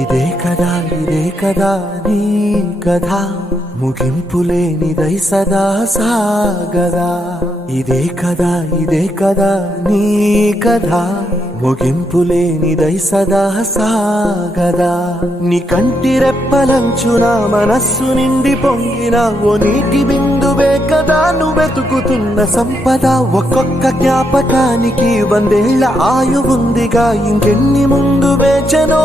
ఇదే కదా నీ కథ ముగింపులేనిదై సదా సాగదా. ఇదే కదా నీ కథ ముగింపులేనిదై సదా సాగదా. నీ కంటి రెప్పలంచున మనస్సు నిండి పొంగిన ఓ నీటి బిందువే కదా నువ్వెతుకుతున్న సంపద. ఒక్కొక్క జ్ఞాపకానికి 100 ఏళ్ల ఆయువుందిగా, ఇంకెన్ని ముందు వేచనో